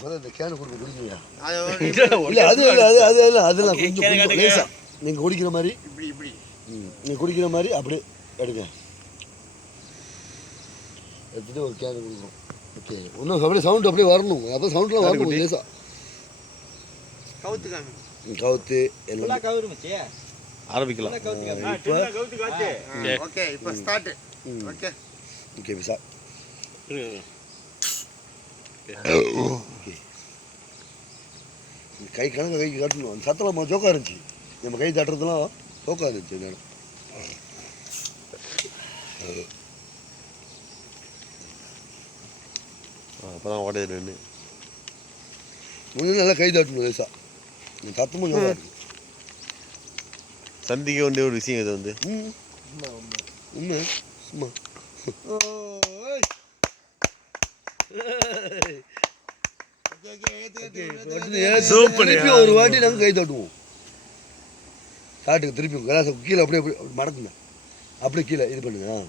இந்த கேனு கொடுக்க குடிக்கீங்க இல்லை அதெல்லாம் கொஞ்சம் லேசா நீங்கள் குடிக்கிற மாதிரி நீங்கள் குடிக்கிற மாதிரி அப்படியே எடுங்க எடுத்துகிட்டு ஒரு கேனு கொடுக்குறோம் ஓகே இன்னும் அப்படியே சவுண்டு அப்படியே வரணும் அப்போ சவுண்ட்லாம் வரணும் லேசா கவுத்து எல்லாம் ஆரம்பிக்கலாம் ஓகே இப்போ ஸ்டார்ட் ஓகே ஓகே பிசா கை கணக்கு கைக்கு காட்டணும் அந்த சத்தெல்லாம் ஜோக்கா இருந்துச்சு நம்ம கை தட்டுறதுலாம் ஜோக்கா இருந்துச்சு நேரம் அப்போதான் ஓடையில நின்று முடிஞ்சு நல்லா கை தட்டணும் லேசா சத்தமும் ஜோக்கா இருக்கு சந்திக்க வேண்டிய ஒரு விஷயம் இது வந்து உண்மை சும்மா ஒரு வாட்டி நாங்கள் கை தட்டுவோம் காட்டுக்கு திருப்பி கிளாஸ் கீழே அப்படியே மடக்குங்க அப்படியே கீழே இது பண்ணுங்க